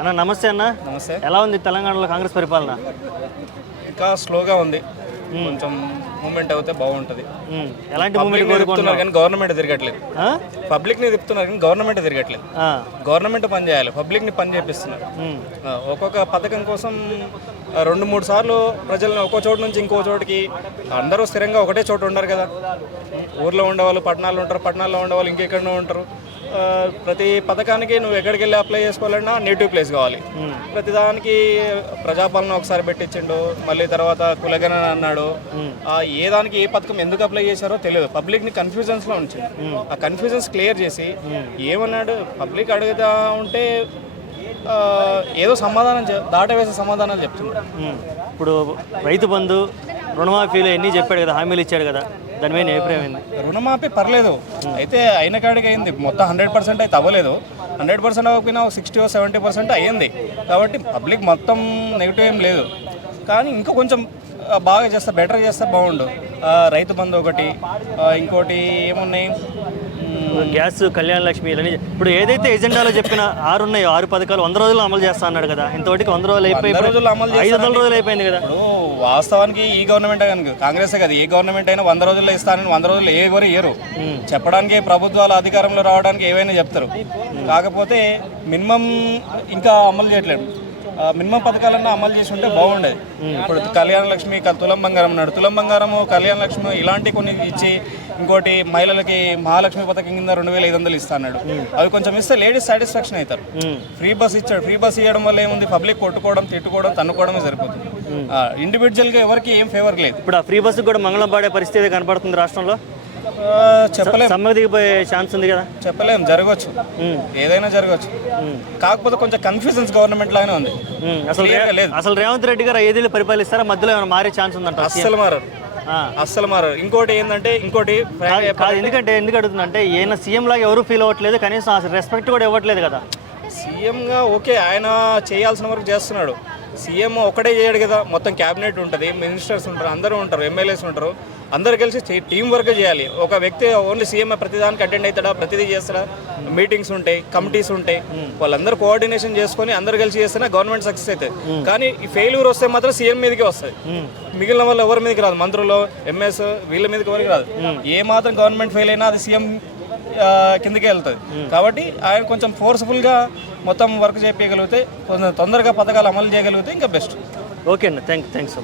అన్న నమస్తే అన్న. నమస్తే. ఎలా ఉంది తెలంగాణలో కాంగ్రెస్ పరిపాలన? ఇంకా స్లోగా ఉంది, కొంచెం మూమెంట్ అవుతే బాగుంటుంది. ఎలాంటి మూమెంట్ తిప్పుతున్నారు కానీ గవర్నమెంట్ తిరగట్లేదు. పబ్లిక్ ని తిప్పుతున్నారు కానీ గవర్నమెంట్ తిరగట్లేదు. గవర్నమెంట్ పని చేయాలి, పబ్లిక్ ని పని చేపిస్తున్నారు. ఒక్కొక్క పథకం కోసం 2-3 సార్లు ప్రజలను ఒక్కో చోటు నుంచి ఇంకో చోటుకి, అందరూ స్థిరంగా ఒకటే చోట ఉండరు కదా. ఊర్లో ఉండేవాళ్ళు పట్టణాల్లో ఉంటారు, పట్టణాల్లో ఉండేవాళ్ళు ఇంకెక్కడో ఉంటారు. ప్రతి పథకానికి నువ్వు ఎక్కడికి వెళ్ళి అప్లై చేసుకోవాలన్నా నేటివ్ ప్లేస్ కావాలి. ప్రతిదానికి ప్రజాపాలన ఒకసారి పెట్టించిండు, మళ్ళీ తర్వాత కులగణన అన్నాడు. ఏ దానికి ఏ పథకం ఎందుకు అప్లై చేశారో తెలియదు. పబ్లిక్ ని కన్ఫ్యూజన్స్ లో ఉంచింది. ఆ కన్ఫ్యూజన్స్ క్లియర్ చేసి ఏమన్నాడు, పబ్లిక్ అడుగుతా ఉంటే ఏదో సమాధానం దాటవేసే సమాధానాలు చెప్తున్నారు. ఇప్పుడు రైతు బంధు, రుణమాఫీలు ఎన్ని చెప్పాడు కదా, హామీలు ఇచ్చాడు కదా, దాని మీద అభిప్రాయం? రుణమాఫీ పర్లేదు, అయితే అయిన కాడికి అయింది. మొత్తం 100% అయితే అవ్వలేదు. 100% అవ్వకపోయినా 60-70% అయ్యింది. కాబట్టి పబ్లిక్ మొత్తం నెగిటివ్ ఏం లేదు. కానీ ఇంకా కొంచెం బాగా చేస్తే, బెటర్ చేస్తే బాగుండు. రైతు బంధు ఒకటి, ఇంకోటి ఏమున్నాయి, గ్యాస్, కళ్యాణ లక్ష్మి, ఇప్పుడు ఏదైతే ఎజెండాలో చెప్పిన 6 ఉన్నాయో 6 పథకాలు 100 రోజులు అమలు చేస్తా అన్నాడు కదా. ఇంతవరకు 100 రోజులు అయిపోయి 500 రోజులు అయిపోయింది కదా. వాస్తవానికి ఈ గవర్నమెంట్ కాంగ్రెస్ కదా, ఏ గవర్నమెంట్ అయినా 100 రోజుల్లో ఇస్తానని 100 రోజుల్లో ఎవరు ఏరు చెప్పడానికి, ప్రభుత్వాలు అధికారంలో రావడానికి ఏవైనా చెప్తారు. కాకపోతే మినిమం ఇంకా అమలు చేయట్లేదు. మినిమం పథకాలన్నా అమలు చేసి ఉంటే బాగుండేది. ఇప్పుడు కళ్యాణ లక్ష్మి, తులం బంగారం అన్నాడు. తులం బంగారము, కళ్యాణ లక్ష్మి ఇలాంటి కొన్ని ఇచ్చి, ఇంకోటి మహిళలకి మహాలక్ష్మి పథకం కింద 2500 ఇస్తా అన్నాడు. అవి కొంచెం ఇస్తే లేడీస్ సాటిస్ఫాక్షన్ అవుతారు. ఫ్రీ బస్ ఇచ్చాడు. ఫ్రీ బస్ ఇవ్వడం వల్ల ఏముంది, పబ్లిక్ కొట్టుకోవడం, తిట్టుకోవడం, తన్నుకోవడమే సరిపోతుంది. ఇండివిజువల్ గా ఎవరికి ఏం ఫేవర్ లేదు. ఇప్పుడు ఆ ఫ్రీ బస్సు కూడా మంగళం పాడే పరిస్థితి కనపడుతుంది రాష్ట్రంలో. చెప్పలేం, సమ్మర్ దిగిపోయే ఛాన్స్ ఉంది కదా. చెప్పలేం, జరగవచ్చు, ఏదైనా జరగచ్చు. కాకపోతే కొంచెం కన్ఫ్యూజన్స్ గవర్నమెంట్ లాగానే ఉంది. అసలు రేవంత్ రెడ్డి గారు 5 ఏళ్ళు పరిపాలిస్తారా, మధ్యలో ఏమైనా మారే ఛాన్స్ ఉందంట? అస్సలు మారారు. ఇంకోటి ఏంటంటే, ఎందుకు అడుగుతుందంటే, ఈయన సీఎం లాగా ఎవరు ఫీల్ అవ్వట్లేదు, కనీసం రెస్పెక్ట్ కూడా ఇవ్వట్లేదు కదా. సీఎంగా ఓకే, ఆయన చేయాల్సిన వరకు చేస్తున్నాడు. సీఎం ఒకటే చేయడు కదా, మొత్తం క్యాబినెట్ ఉంటుంది, మినిస్టర్స్ ఉంటారు, అందరూ ఉంటారు, ఎమ్మెల్యేస్ ఉంటారు. అందరు కలిసి టీం వర్క్ చేయాలి. ఒక వ్యక్తి ఓన్లీ సీఎం ప్రతిదానికి అటెండ్ అవుతాడా, ప్రతిదీ చేస్తాడా? మీటింగ్స్ ఉంటాయి, కమిటీస్ ఉంటాయి, వాళ్ళందరూ కోఆర్డినేషన్ చేసుకొని అందరు కలిసి చేస్తేనే గవర్నమెంట్ సక్సెస్ అవుతుంది. కానీ ఈ ఫెయిల్యూర్ వస్తే మాత్రం సీఎం మీదకి వస్తుంది, మిగిలిన వాళ్ళు ఎవరి మీదకి రాదు. మంత్రులు, ఎంఎస్ వీళ్ళ మీదకి ఎవరికి రాదు. ఏ మాత్రం గవర్నమెంట్ ఫెయిల్ అయినా అది సీఎం కిందకే వెళ్తుంది. కాబట్టి ఆయన కొంచెం ఫోర్స్ఫుల్గా మొత్తం వర్క్ చేయగలిగితే, కొంచెం తొందరగా పథకాలు అమలు చేయగలిగితే ఇంకా బెస్ట్. ఓకే అండి, థ్యాంక్స్.